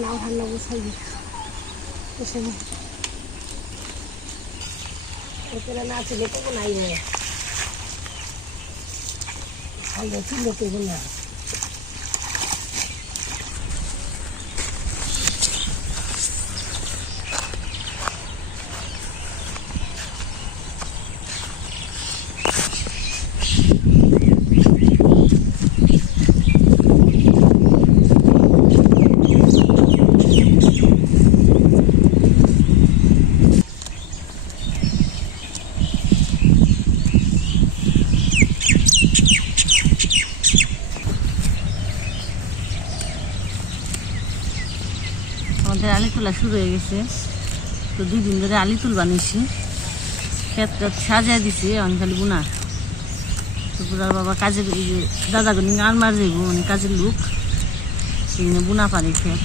নাও Hannah বসাই এসে এখানে না ছিল তো নাই রে ভালো ছিল তো না আমাদের আলি তোলা শুরু হয়ে গেছে তো 2 দিন ধরে আলি তুল বানিয়েছি ক্ষেতটা সাজাই দিছি এখন খালি বুনা তো বুড়ার বাবা কাজের দাদা গুনি আর মার যাইব মানে কাজের লোক সেখানে বুনা পারে ক্ষেত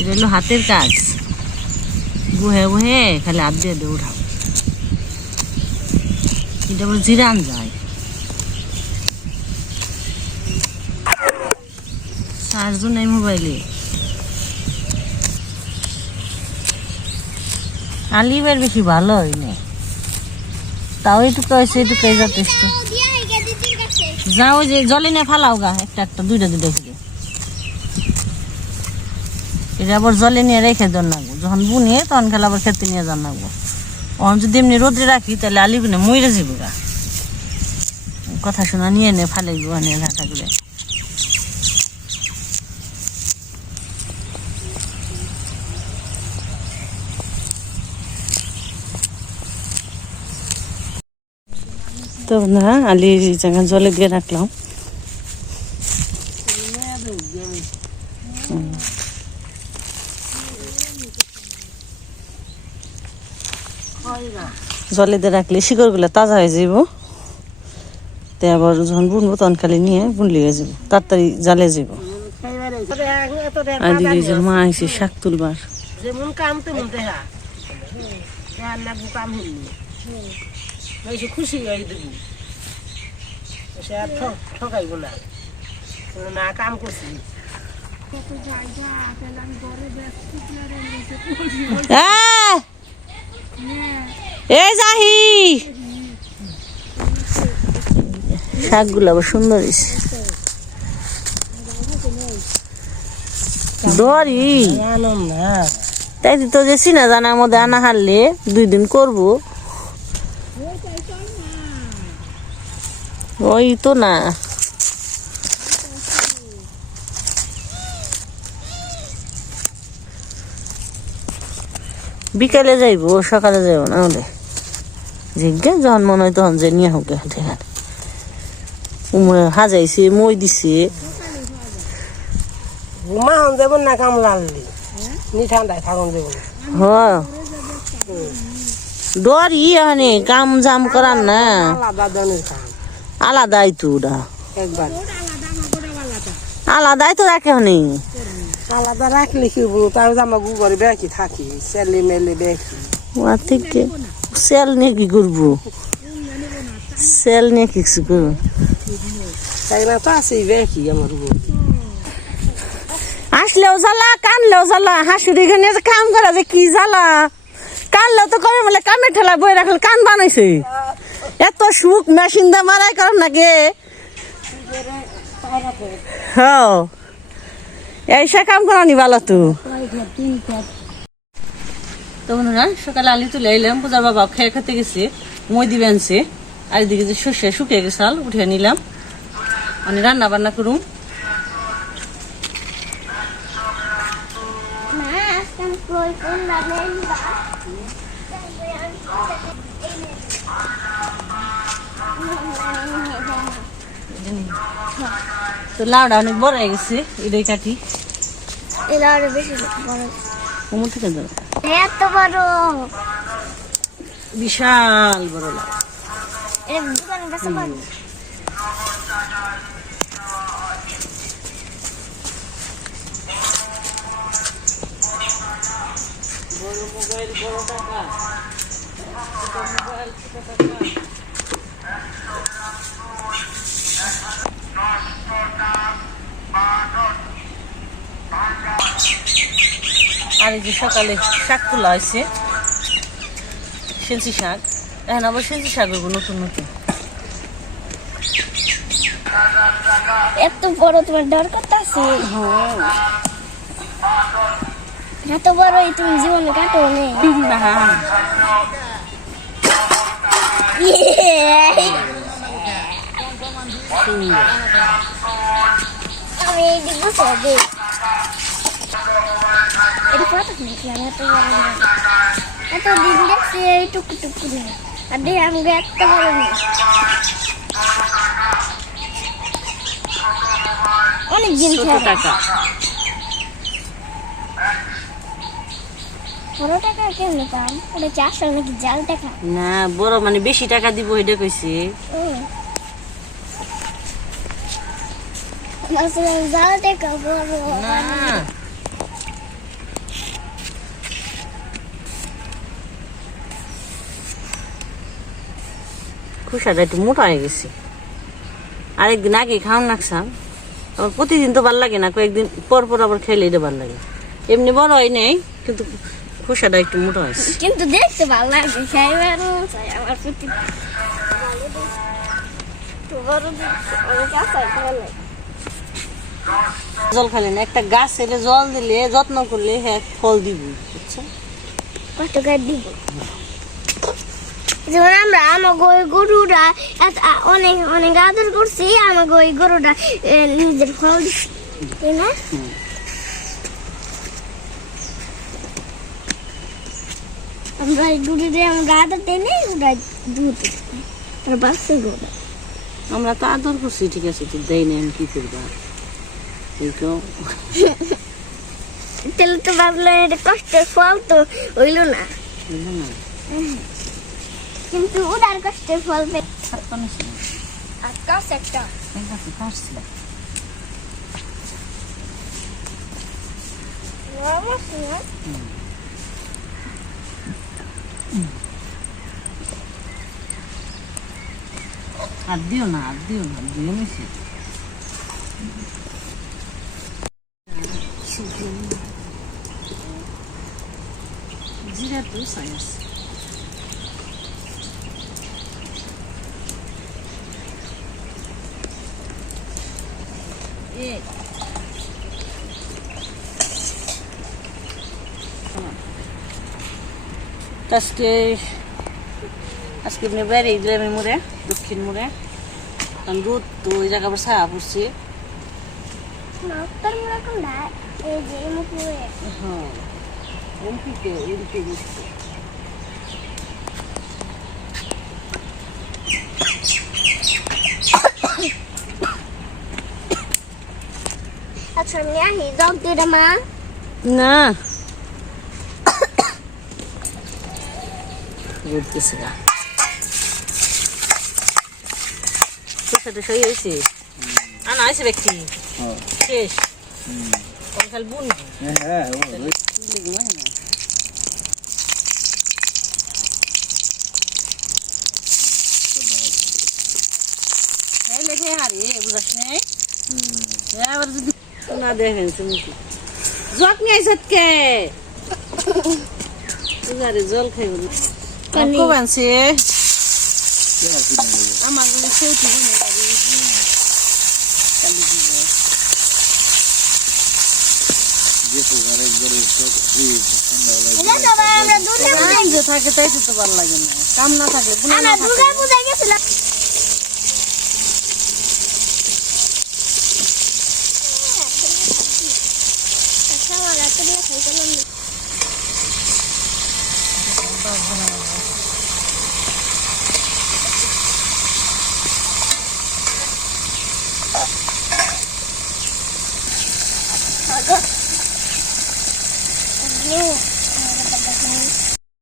এটা হলো হাতের কাজ বহে বহে খালি হাত দিয়ে দিয়ে উঠাও এটা আবার জিরান যায় চার্জও নেই মোবাইলে আলিবার বেশি ভালো হয় না তাও এটুকু হয়েছে এটুকাই যথেষ্ট যাও যে জলে নিয়ে ফালাও গা একটা একটা দুইটা করে এটা আবার জলে নিয়ে রেখে দেন লাগবো যখন বুনিয়ে তখন খেলে আবার খেতে নিয়ে যান লাগবো তখন যদি এমনি রোদ্রে রাখি তাহলে আলিগুনে মরে যাবো গা কথা শোনা নিয়ে নে ফালাইব নিয়ে ঢাকা করে তো না আলি জায়গা জলে দিয়ে রাখলাম জলে দিয়ে রাখলে শিকড়গুলো তাজা হয়ে যাব তে আবার যখন বুনবো তখন খালি নিয়ে বুনলি হয়ে যাব তাড়াতাড়ি জালে যাব আদিকে মা আইসে শাক তুলবার যেমন কাম তেমন দেখা রান্না কাম হইলি খুশি হয়ে দেবো সে আর ঠকাইব না না কাম করছি এই যাহি শাকগুলো আবার সুন্দর দরি তাই তো যে চিনা জানার মধ্যে আনা হারলে 2 দিন করবো ওই তো না বিকালে যাইব সকালে যাইব না হলে জিজ্ঞা যখন মনে হয় তখন যে নিয়ে হোক হাটে হাটে হাজাইছে মই দিছে ঘুমা হন যাব না কাম লাললি নি ঠান্ডায় থাকুন যাব ডরি এখানে কাম জাম করার না আলাদা দনের কাম আলাদাই তো ওটা একবার আলাদাই তো রাখে হনি আলাদা রাখলে কি তাও জামা গুবরে বেকি থাকি সেলে মেলে বেকি ও ঠিক সেল নিয়ে কি করবো সেল নিয়ে কিছু করবো তাই না তো আছে বেকি আমার আসলেও জ্বালা কানলেও জ্বালা হাসুরি খানে কাম করা যে কি জ্বালা কানলেও তো করে বলে কামে ঠেলা বই রাখলে কান বানাইছে এত সুখ মেশিন দিয়ে মারাই কর নাকি হ্যাঁ এইসা কাম করানি ভালো তো তো বন্ধুরা সকালে আলি তুলে এলাম পূজার বাবা খেয়ে খেতে গেছে মই দিবে আনছে আর এদিকে যে সর্ষে শুকিয়ে গেছে উঠিয়ে নিলাম আমি রান্না বান্না করুম তো লাউডা অনেক বড় হয়ে গেছে এটাই কাটি কোমর থেকে ধরো এত বড় বিশাল বড় লাউ এর দোকানে বেচা পারবো বড় মোবাইল বড় টাকা ছোট মোবাইল ছোট টাকা আর এই যে সকালে শাক তোলা হয়েছে সেঞ্চি শাক এখন আবার সেঞ্চি শাক হইব নতুন নতুন এত বড় তোমার ডর করতেছে এত বড় তুমি জীবনে কাটো নেই আমি এই দিক বসে দিই এটা কত নিয়েছিলাম এত দিন দেখছি এই টুকু টুকু নেই আর দিয়ে আমাকে এত বড় নেই অনেক দিন ছোট টাকা বড় টাকা কেমন পাম ওটা 400 নাকি জাল টাকা না বড় মানে বেশি টাকা দিব এটা কইছি জাল টাকা বড় না খুশাটা একটু মোটা হয়ে গেছে আরেকদিন আগে খাওয়ান রাখছাম আবার প্রতিদিন তো ভাল লাগে না কয়েকদিন পর পর আবার খেলে এটা ভাল লাগে এমনি বড় হয় নেই কিন্তু খোসাটা একটু মোটা হয়েছে কিন্তু দেখতে ভালো লাগে খাইবার আমার প্রতি জল খালি না একটা গাছ এলে জল দিলে যত্ন করলে হ্যাঁ ফল দিব বুঝছো কত গাছ দিব যেমন আমরা আমাকে ওই গরুরা অনেক অনেক আদর করছি আমাকে ওই গরুটা নিজের ফল দিচ্ছি তাই না আমরা এই গরুরে আমরা আদর দিই না ওরা দুধ আর বাচ্চা গরু আমরা তো আদর করছি ঠিক আছে তো দেয় না আমি কি করবা তাহলে তো ভাবলাম এটা কষ্টের ফল তো হইল না কিন্তু ওরা কষ্টের ফল আর কাজ একটা আর দিও না দিয়ে নিছি জিরা তো সাইজ আজকে বেড়ে দিলাম মোড়ে দক্ষিণ মোড়ে কারণ রোদ তো ওই জায়গা আবার ছায়া পড়ছে হ্যাঁ এমপিতে এদিকে বসছে আচ্ছা আমি আহি জগ দিয়ে মা না রোদ গেছে গা তোর সাথে সই হয়েছে আনা হয়েছে ব্যক্তি শেষ খালি বুন লেখে হারে বুঝাস নাই এবার যদি না দেখেন তুমি জগ নিয়ে আইসত কে বুঝারে জল খাইব কবে আনছে আমার বলে সেউটি কালি দিব এটা তো ভাই আমরা দুর্গা কাম যে থাকে তাই তো ভালো লাগে না কাম না থাকলে বুনা আমরা না দুর্গা থাকলে পূজা গেছিলাম আচ্ছা আমরা তো দিয়ে খাইছিলাম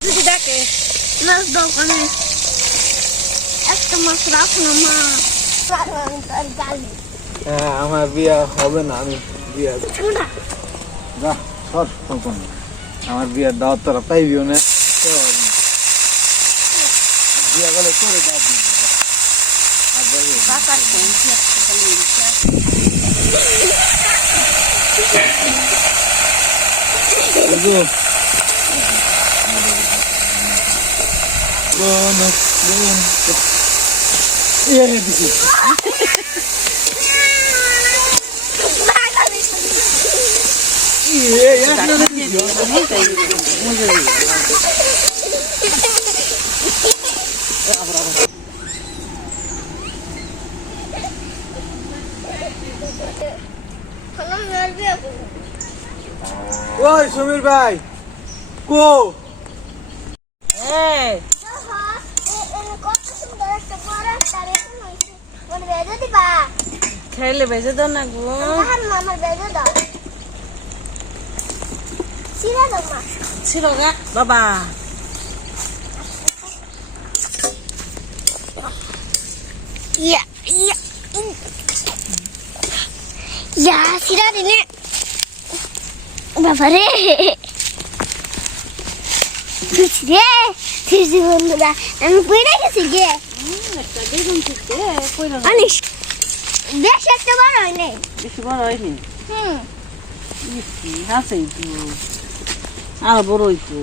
যদি ডাকে মাছ দোকানে একটা মাছ রাখো না মা গালি হ্যাঁ আমার বিয়ে হবে না আমি বিয়ে ছোটা যা সর তখন আমার বিয়ের দাওয়াত তোরা পাইবিও না কেউ হবে না। বিয়ে গেলে করে দাওয়াত দিবি না। আর যাবি না। বাতাস খাইছি খালি বুঝো? বোন, বোন। দিছি। ওই সমীর ভাই কো কত সুন্দর একটা বড় একটা রেখে হয়েছে ওর বেঁধে দিবা খাইলে ভেজে দাও না গো আমার বেঁধে দাও ছিঁড়ে দাও মা ছিল গা বাবা ইয়া ইয়া ইয়া ছিঁড়া দিলে বাবারে তুই রে তুই বন্ধুরা আমি পড়ে গেছি গে একটা বেগুন থেকে কইরা আনিস বেশ একটা বড় হয়নি বেশি বড় হয়নি হুম মিষ্টি আছেই তো আর বড় হইতো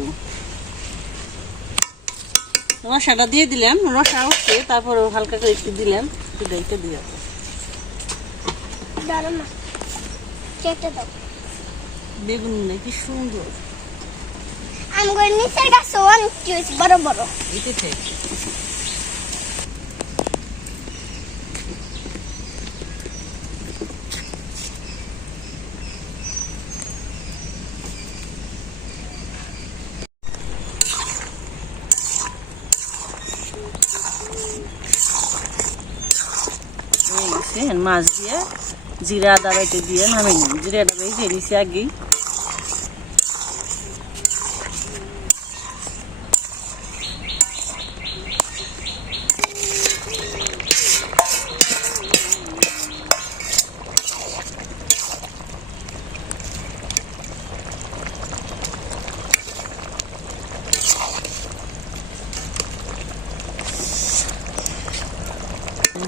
রসাটা দিয়ে দিলাম রসা উঠছে তারপর হালকা করে একটু দিলাম একটু দিয়ে দাঁড়া না কেটে দাও বেগুন নাকি সুন্দর আমি করে নিচের গাছে অনেক চুইস বড় বড় এতে মাছ দিয়ে জিরা আদা বেটে দিয়ে নামে নিই জিরা আদা বেটে নিছি আগেই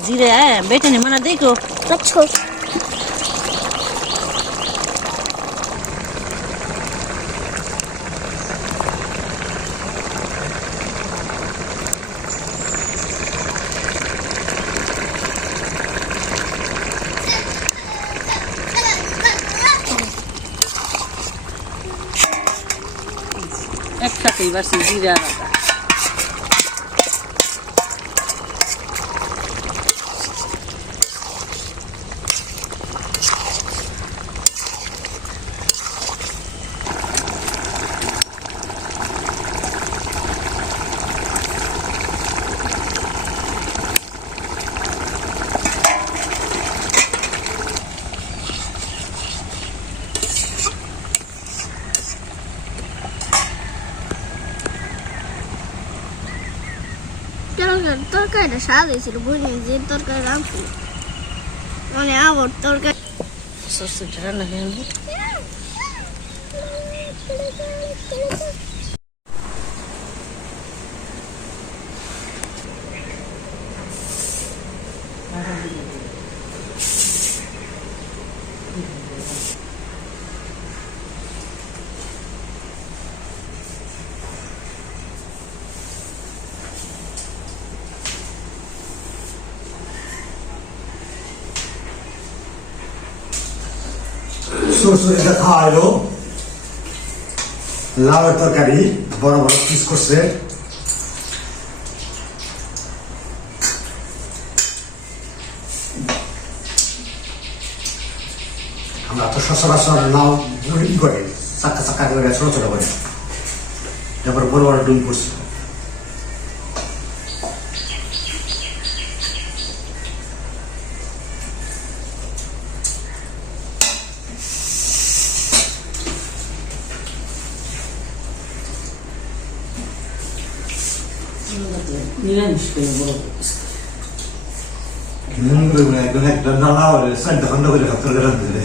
জিরে বেটে নে মানে দেখো আচ্ছা একসাথেই বাড়ছে জিরা আর আদা তরকারিটা স্বাদ হয়েছিল বুঝলি যে তরকারি রাখছি মানে আবার তরকারি সরষেটা রান্না করে আনবো শ্বশুরিটা খাওয়াইলো লাউয়ের তরকারি বড় বড় পিস করছে আমরা তো সচরাচর লাউ ই করে চাক্কা চাক্কা করে ছোট ছোট করে তারপর বড় বড় ডুম করছে নিরামিষ করে বড় একদম একটা নালা হলে সাইড খন্ড করে তরকারি রাঁধতে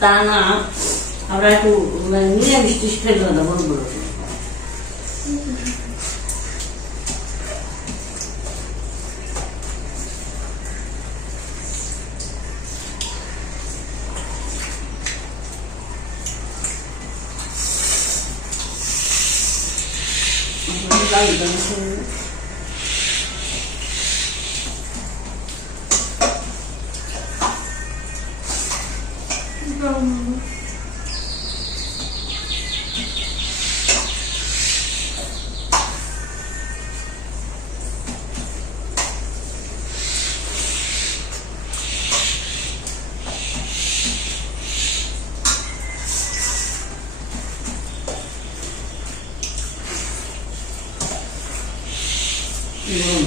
তা না আমরা একটু মানে নিরামিষ টিস খেতে না বড় বড়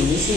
বেশি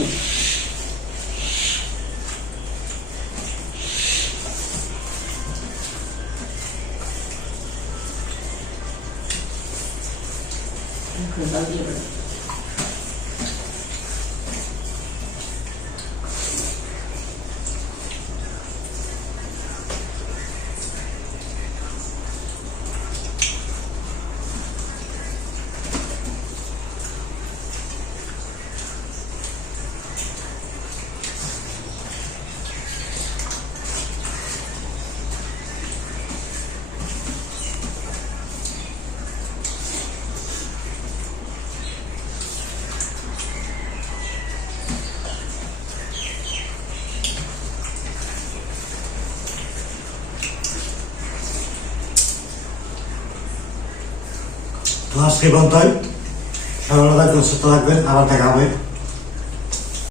তো আজকে বন্ধ হয় সকালে থাকবেন সুস্থ থাকবেন আবার দেখা হবে